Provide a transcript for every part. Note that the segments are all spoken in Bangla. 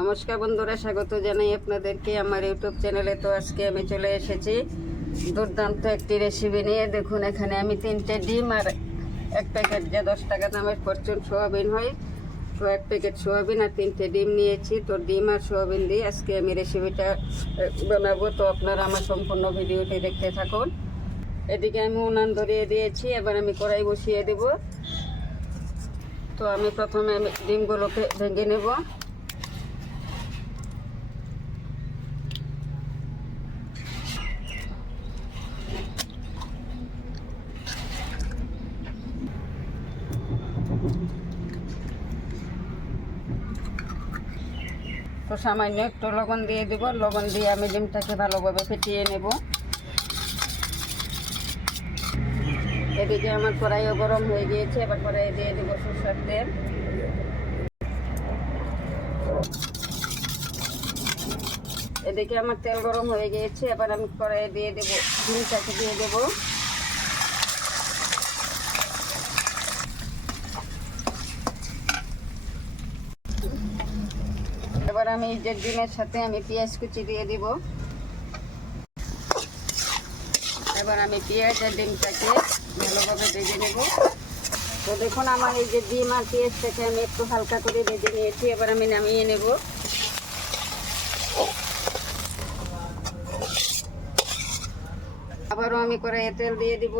নমস্কার বন্ধুরা, স্বাগত জানাই আপনাদেরকে আমার ইউটিউব চ্যানেলে। তো আজকে আমি চলে এসেছি দুর্দান্ত একটি রেসিপি নিয়ে। দেখুন, এখানে আমি 3টে ডিম আর এক প্যাকেট যে 10 টাকা দামের ফরচুন সোয়াবিন হয়, তো এক প্যাকেট সোয়াবিন আর 3টে ডিম নিয়েছি। তো ডিম আর সোয়াবিন দিয়ে আজকে আমি রেসিপিটা বানাবো। তো আপনারা আমার সম্পূর্ণ ভিডিওটি দেখতে থাকুন। এদিকে আমি উনান ধরিয়ে দিয়েছি, এবার আমি কড়াই বসিয়ে দেব। তো আমি প্রথমে ডিমগুলোকে ভেঙে নেব। তো সামান্য একটু লবণ দিয়ে দেব। লবণ দিয়ে আমি ডিমটাকে ভালোভাবে ফেটিয়ে নেব। এদিকে আমার কড়াইও গরম হয়ে গিয়েছে, এবার কড়াই দিয়ে দেব সরষের তেল। এদিকে আমার তেল গরম হয়ে গিয়েছে, এবার আমি কড়াইয়ে দিয়ে দেব ডিমটাকে দিয়ে দেব। এবার আমি যে ডিমের সাথে আমি পেঁয়াজ কুচি দিয়ে দিব। এবার আমি পেঁয়াজ আর ডিমটাকে ভালোভাবে ভেজে নেব। তো দেখুন, আমার এই যে ডিম আর পেঁয়াজটাকে আমি একটু হালকা করে ভেজে নিয়েছি। এবার আমি নামিয়ে নেব। আবারও আমি কড়াইয়ে তেল দিয়ে দিব।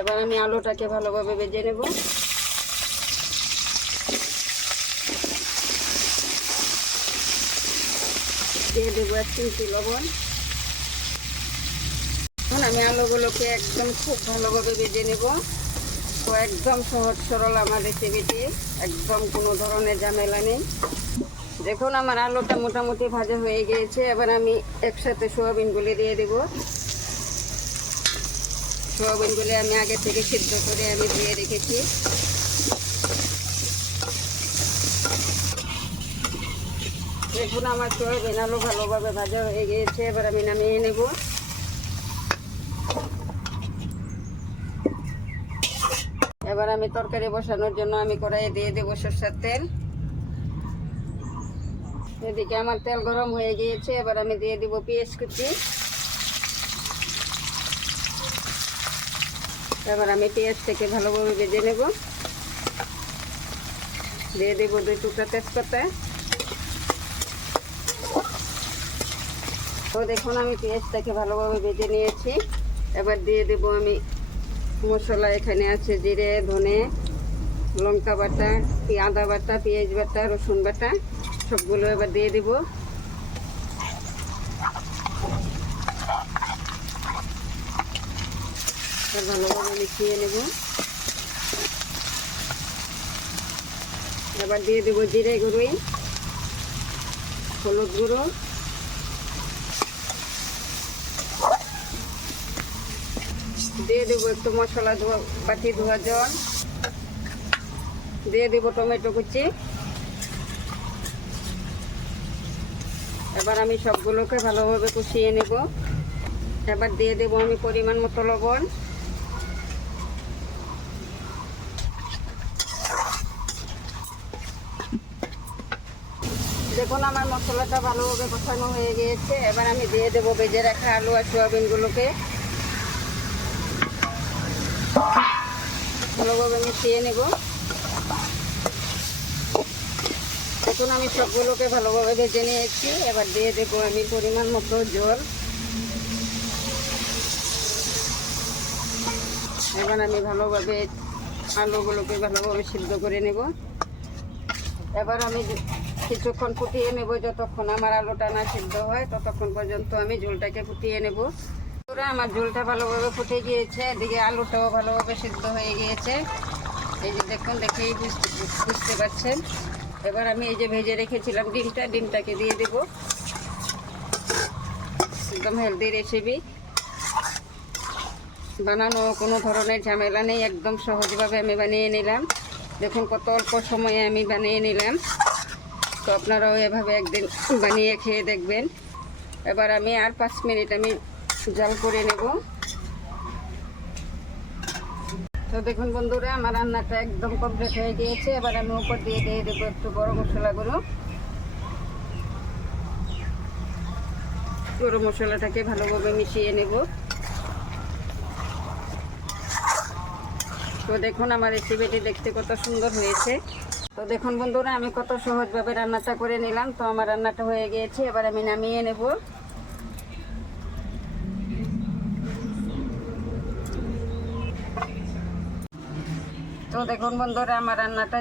এবার আমি আলুটাকে ভালোভাবে ভেজে নেব। দিয়ে দেবো 1 চিমটি লবণ। এখন আমি আলুগুলোকে একদম খুব ভালোভাবে ভেজে নেব। তো একদম সহজ সরল আমার রেসিপিটি, একদম কোনো ধরনের ঝামেলা নেই। দেখুন, আমার আলুটা মোটামুটি ভাজা হয়ে গিয়েছে। এবার আমি একসাথে সোয়াবিনগুলি দিয়ে দেব। সোয়াবিনগুলি আমি আগে থেকে সিদ্ধ করে আমি ধুয়ে রেখেছি। দেখুন, আমার সোয়াবিন আলু ভালোভাবে ভাজা হয়ে গিয়েছে। এবার আমি নামিয়ে নেব। এবার আমি তরকারি বসানোর জন্য আমি কড়াইয়ে দিয়ে দেবো সরষের তেল। এদিকে আমার তেল গরম হয়ে গিয়েছে, এবার আমি দিয়ে দেবো পেঁয়াজ কুচি। এবার আমি পেঁয়াজটাকে ভালোভাবে ভেজে নেব। দিয়ে দেবো 2 টুকরা তেজপাতা। তো দেখুন, আমি পেঁয়াজটাকে ভালোভাবে ভেজে নিয়েছি। এবার দিয়ে দেব আমি মশলা। এখানে আছে জিরে, ধনে, লঙ্কা বাটা, আদা বাটা, পেঁয়াজ বাটা, রসুন বাটা, সবগুলো এবার দিয়ে দেব। ভালোভাবে মিশিয়ে নেব। এবার দিয়ে দেব জিরে গুঁড়ো, হলুদ গুঁড়ো, দিয়ে দেবো একটু মশলা বাটি ধোয়া জল, দিয়ে দেবো টমেটো কুচি। এবার আমি সবগুলোকে ভালোভাবে কষিয়ে নেব। এবার দিয়ে দেবো আমি পরিমাণ মতো লবণ। দেখুন, আমার মশলাটা ভালোভাবে কষানো হয়ে গিয়েছে। এবার আমি দিয়ে দেবো ভেজে রাখা আলু আর সোয়াবিনগুলোকে। ভালোভাবে মিশিয়ে নেব। দেখুন, আমি সবগুলোকে ভালোভাবে ভেজে নিয়েছি। এবার দিয়ে দেবো আমি পরিমাণ মতো জল। এবার আমি ভালোভাবে আলুগুলোকে ভালোভাবে সিদ্ধ করে নেব। এবার আমি কিছুক্ষণ ফুটিয়ে নেব। যতক্ষণ আমার আলুটা না সিদ্ধ হয় ততক্ষণ পর্যন্ত আমি ঝোলটাকে ফুটিয়ে নেব। আমার ঝোলটা ভালোভাবে ফুটে গিয়েছে, এদিকে আলুটাও ভালোভাবে সিদ্ধ হয়ে গিয়েছে। এই যে দেখুন, দেখেই বুঝতে পারছেন। এবার আমি এই যে ভেজে রেখেছিলাম ডিমটাকে দিয়ে দেব। একদম হেলদি রেসিপি, বানানো কোনো ধরনের ঝামেলা নেই, একদম সহজভাবে আমি বানিয়ে নিলাম। দেখুন, কত অল্প সময়ে আমি বানিয়ে নিলাম। তো আপনারাও এভাবে একদিন বানিয়ে খেয়ে দেখবেন। এবার আমি আর 5 মিনিট আমি জাল করে নেব। তো তো দেখুন বন্ধুরা, আমার রান্নাটা একদম কমপ্লিট হয়ে গিয়েছে। এবার আমি উপর দিয়ে দেবো একটু গরম মশলাগুলো। গরম মশলাটাকে ভালোভাবে মিশিয়ে নেব। তো দেখুন আমার রেসিপিটি দেখতে কত সুন্দর হয়েছে। তো দেখুন বন্ধুরা, আমি কত সহজভাবে রান্নাটা করে নিলাম। তো আমার রান্নাটা হয়ে গিয়েছে, এবার আমি নামিয়ে নেব। তো দেখুন বন্ধুরা, আমার রান্নাটা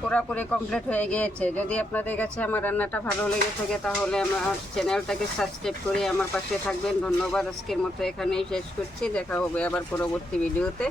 পুরোপুরি কমপ্লিট হয়ে গিয়েছে। যদি আপনাদের কাছে আমার রান্নাটা ভালো লেগে থাকে তাহলে আমার চ্যানেলটাকে সাবস্ক্রাইব করে আমার পাশে থাকবেন। ধন্যবাদ। আজকের মতো এখানেই শেষ করছি। দেখা হবে আবার পরবর্তী ভিডিওতে।